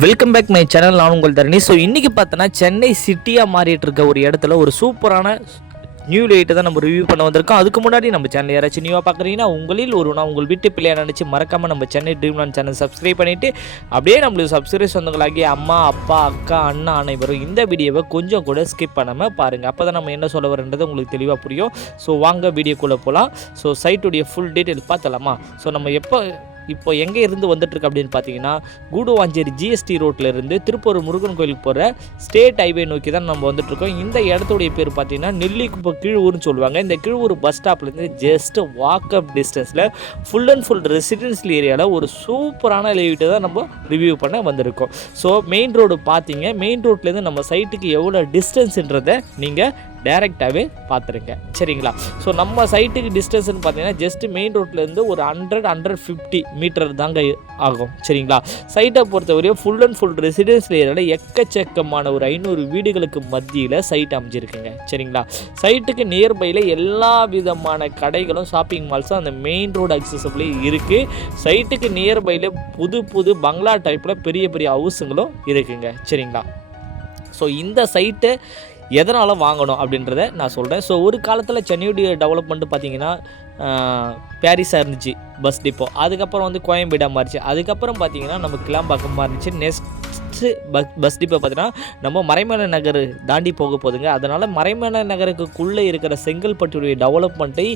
Welcome back my channel. நான் உங்கள் தரணி. So இன்றைக்கி பார்த்தோன்னா சென்னை சிட்டியாக மாறிட்டு இருக்க ஒரு இடத்துல ஒரு சூப்பரான நியூ லைட்டை தான் நம்ம ரிவ்யூ பண்ண வந்திருக்கோம். அதுக்கு முன்னாடி நம்ம சேனல் யாராச்சும் நியூவாக பார்க்குறீங்கன்னா உங்களில் நான் உங்கள் வீட்டு பிள்ளையை நினச்சி மறக்காமல் நம்ம சென்னை ட்ரீம்லாண்ட் சேனல் சப்ஸ்கிரைப் பண்ணிவிட்டு அப்படியே நம்மளுக்கு சப்ஸ்கிரைப் சொந்தங்களாகி அம்மா அப்பா அக்கா அண்ணா அனைவரும் இந்த வீடியோவை கொஞ்சம் கூட ஸ்கிப் பண்ணாமல் பாருங்கள். அப்போ தான் நம்ம என்ன சொல்ல வரன்றது உங்களுக்கு தெளிவாக புரியும். ஸோ வாங்க வீடியோக்குள்ளே போகலாம். ஸோ சைட்டுடைய ஃபுல் டீட்டெயில் பார்த்தலாமா? ஸோ நம்ம இப்போ எங்கே இருந்து வந்துட்டுருக்கு அப்படின்னு பார்த்தீங்கன்னா, கூடுவாஞ்சேரி ஜிஎஸ்டி ரோட்டில் இருந்து திருப்பூர் முருகன் கோயிலுக்கு போகிற ஸ்டேட் ஹைவே நோக்கி தான் நம்ம வந்துட்டுருக்கோம். இந்த இடத்துடைய பேர் பார்த்தீங்கன்னா நெல்லிக்குப்பம் கீழூர்னு சொல்லுவாங்க. இந்த கீழூர் பஸ் ஸ்டாப்லேருந்து ஜஸ்ட் வாக்கப் டிஸ்டன்ஸில் ஃபுல் அண்ட் ஃபுல் ரெசிடென்ஷியல் ஏரியாவில் ஒரு சூப்பரான லைட்டை தான் நம்ம ரிவ்யூ பண்ண வந்திருக்கோம். ஸோ மெயின் ரோடு பார்த்தீங்க, மெயின் ரோட்லேருந்து நம்ம சைட்டுக்கு எவ்வளோ டிஸ்டன்ஸுன்றதை நீங்கள் டேரெக்டாகவே பார்த்துருங்க, சரிங்களா? ஸோ நம்ம சைட்டுக்கு டிஸ்டன்ஸ்னு பார்த்தீங்கன்னா ஜஸ்ட் மெயின் ரோட்லேருந்து ஒரு 150 மீட்டர் தாங்க ஆகும், சரிங்களா? சைட்டை பொறுத்தவரையும் ஃபுல் அண்ட் ஃபுல் ரெசிடென்ஷியல் ஏரியாவில் எக்கச்சக்கமான ஒரு 500 வீடுகளுக்கு மத்தியில் சைட் அமைஞ்சிருக்குங்க, சரிங்களா? சைட்டுக்கு நியர்பையில் எல்லா விதமான கடைகளும் ஷாப்பிங் மால்ஸும் அந்த மெயின் ரோடு அக்சசபிளே இருக்குது. சைட்டுக்கு நியர்பையில் புது பங்களா டைப்பில் பெரிய பெரிய ஹவுஸுங்களும் இருக்குங்க, சரிங்களா? ஸோ இந்த சைட்டு எதனால் வாங்கணும் அப்படின்றத நான் சொல்கிறேன். ஸோ ஒரு காலத்தில் சென்னையுடைய டெவலப்மெண்ட்டு பார்த்திங்கன்னா பாரிஸாக இருந்துச்சு பஸ் டிப்போ. அதுக்கப்புறம் வந்து கோயம்பேடாக மாறிச்சு. அதுக்கப்புறம் பார்த்திங்கன்னா நம்ம கிளாம்பாக்கம் மாறிச்சு. நெக்ஸ்ட்டு பஸ் டிப்போ பார்த்திங்கன்னா நம்ம மறைமலை நகர் தாண்டி போக போகுதுங்க. அதனால் மறைமலை நகருக்குள்ளே இருக்கிற செங்கல்பட்டுடைய டெவலப்மெண்ட்டை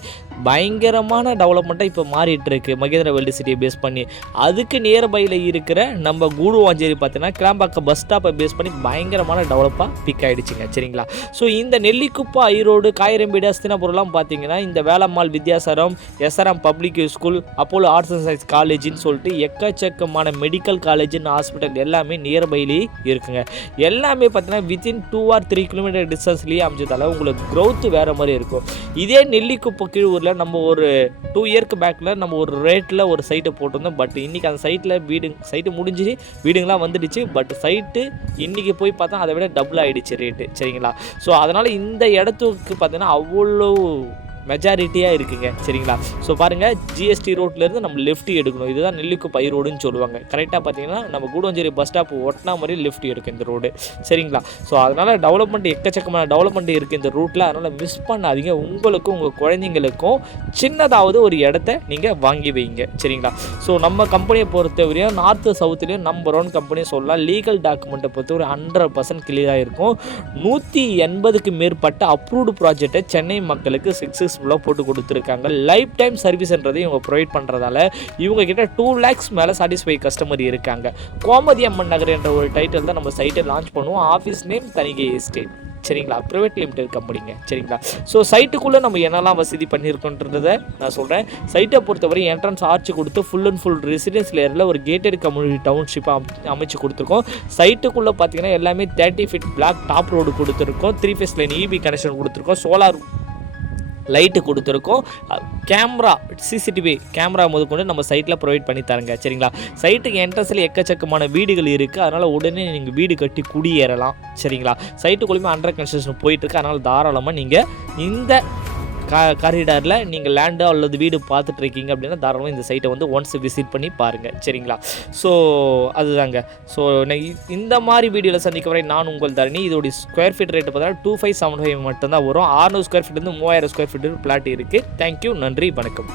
பயங்கரமான டெவலப்மெண்ட்டாக இப்போ மாறிட்டுருக்கு மகேந்திரா வேர்ல்டு சிட்டியை பேஸ் பண்ணி. அதுக்கு நியர்பையில் இருக்கிற நம்ம கூடுவாஞ்சேரி பார்த்திங்கன்னா கிளாம்பாக்கம் பஸ் ஸ்டாப்பை பேஸ் பண்ணி பயங்கரமான டெவலப்பாக பிக் ஆகிடுச்சுங்க, சரிங்களா? ஸோ இந்த நெல்லிக்குப்பம் ஐரோடு காயிரம்பேடு அஸ்தினாபுரம்லாம் பார்த்திங்கன்னா இந்த Velammal Vidyashram, SRM public school, Apollo arts and science காலேஜின்னு சொல்லிட்டு எக்கச்சக்கமான மெடிக்கல் காலேஜின் ஹாஸ்பிட்டல் எல்லாமே நியர்பைலேயே இருக்குங்க. எல்லாமே பார்த்தீங்கன்னா வித்தின் 2 or 3 கிலோமீட்டர் டிஸ்டன்ஸ்லேயே அமைஞ்சதால உங்களுக்கு க்ரோத்து வேறு மாதிரி இருக்கும். இதே நெல்லிக்குப்பம் கீழூரில் நம்ம ஒரு 2 இயர்க்கு பேக்கில் நம்ம ஒரு ரேட்டில் ஒரு சைட்டை போட்டிருந்தோம். பட் இன்றைக்கி அந்த சைட்டு முடிஞ்சு வீடுங்களாம் வந்துடுச்சு. பட் சைட்டு இன்றைக்கி போய் பார்த்தா அதை விட டபுள் ஆகிடுச்சு ரேட்டு, சரிங்களா? ஸோ அதனால் இந்த இடத்துக்கு பார்த்தீங்கன்னா அவ்வளோ மெஜாரிட்டியாக இருக்குங்க, சரிங்களா? ஸோ பாருங்கள், ஜிஎஸ்டி ரோட்லேருந்து நம்ம லெஃப்ட் எடுக்கணும். இதுதான் நெல்லிக்குப்பம் ரோடுன்னு சொல்லுவாங்க. கரெக்டாக பார்த்தீங்கன்னா நம்ம கூடுவாஞ்சேரி பஸ் ஸ்டாப் ஒட்டினா மாதிரி லெஃப்ட் எடுக்கும் இந்த ரோடு, சரிங்களா? ஸோ அதனால் டெவலப்மெண்ட் எக்கச்சக்கமான டெவலப்மெண்ட் இருக்குது இந்த ரூட்டில். அதனால் மிஸ் பண்ணாதீங்க. உங்களுக்கும் உங்கள் குழந்தைங்களுக்கும் சின்னதாவது ஒரு இடத்த நீங்கள் வாங்கி வைங்க, சரிங்களா? ஸோ நம்ம கம்பெனியை பொறுத்தவரையும் நார்த்து சவுத்துலேயும் நம்பர் 1 கம்பெனியை சொல்லலாம். லீகல் டாக்குமெண்ட்டை பொறுத்தவரை 100% கிளியராக இருக்கும். 180க்கு மேற்பட்ட அப்ரூவ்டு ப்ராஜெக்டை சென்னை மக்களுக்கு சக்ஸஸ்ஃபுல்லாக போட்டு கொடுத்துருக்காங்க. லைஃப் டைம் சர்வீஸ்ன்றதை இவங்க ப்ரொவைட் பண்ணுறதால இவங்க கிட்ட 2 lakhs மேலே சாட்டிஸ்ஃபை கஸ்டமர் இருக்காங்க. கோமதி அம்மன் நகர் என்ற ஒரு டைட்டில் தான் நம்ம சைட்டை லான்ச் பண்ணுவோம். ஆஃபீஸ் நேம் தனிகை எஸ்டேட், சரிங்களா? ப்ரைவேட் லிமிடெட் கம்பெனிங்க, சரிங்களா? ஸோ சைட்டுக்குள்ளே நம்ம என்னெல்லாம் வசதி பண்ணியிருக்கோன்றதை நான் சொல்கிறேன். சைட்டை பொறுத்தவரை என்ட்ரன்ஸ் ஆர்ச் கொடுத்து ஃபுல் அண்ட் ஃபுல் ரெசிடென்ஷியல் ஏரியாவில் ஒரு கேட்டட் கம்யூனிட்டி டவுன்ஷிப்பாக அமைச்சு கொடுத்துருக்கோம். சைட்டுக்குள்ளே பார்த்தீங்கன்னா எல்லாமே 30 feet பிளாக் டாப் ரோடு கொடுத்துருக்கோம். 3 phase லைன் இபி கனெக்ஷன் கொடுத்துருக்கோம். சோலார் லைட்டு கொடுத்துருக்கோம். கேமரா, சிசிடிவி கேமரா முதற்கொண்டு நம்ம சைட்டில் ப்ரொவைட் பண்ணி தரங்க, சரிங்களா? சைட்டுக்கு என்ட்ரன்ஸில் எக்கச்சக்கமான வீடுகள் இருக்குது. அதனால் உடனே நீங்கள் வீடு கட்டி குடியேறலாம், சரிங்களா? சைட்டுக்குள்ளேயுமே அண்டர் கன்ஸ்ட்ரக்ஷன் போயிட்டுருக்கு. அதனால் தாராளமாக நீங்கள் இந்த காரிடாரில் நீங்கள் லேண்டு அல்லது வீடு பார்த்துட்ருக்கீங்க அப்படின்னா தாராளமாக இந்த சைட்டை வந்து ஒன்ஸ் விசிட் பண்ணி பாருங்கள், சரிங்களா? ஸோ அதுதாங்க. ஸோ இந்த மாதிரி வீடியோவில் சந்திக்க வரை நான் உங்கள் தரணி. இதோடைய ஸ்கொயர் ஃபீட் ரேட்டு பார்த்தா 2575 மட்டும்தான் வரும். 600 ஸ்கொயர் ஃபீட் வந்து 3000 ஸ்கொயர் ஃபீட் பிளாட் இருக்குது. தேங்க்யூ, நன்றி, வணக்கம்.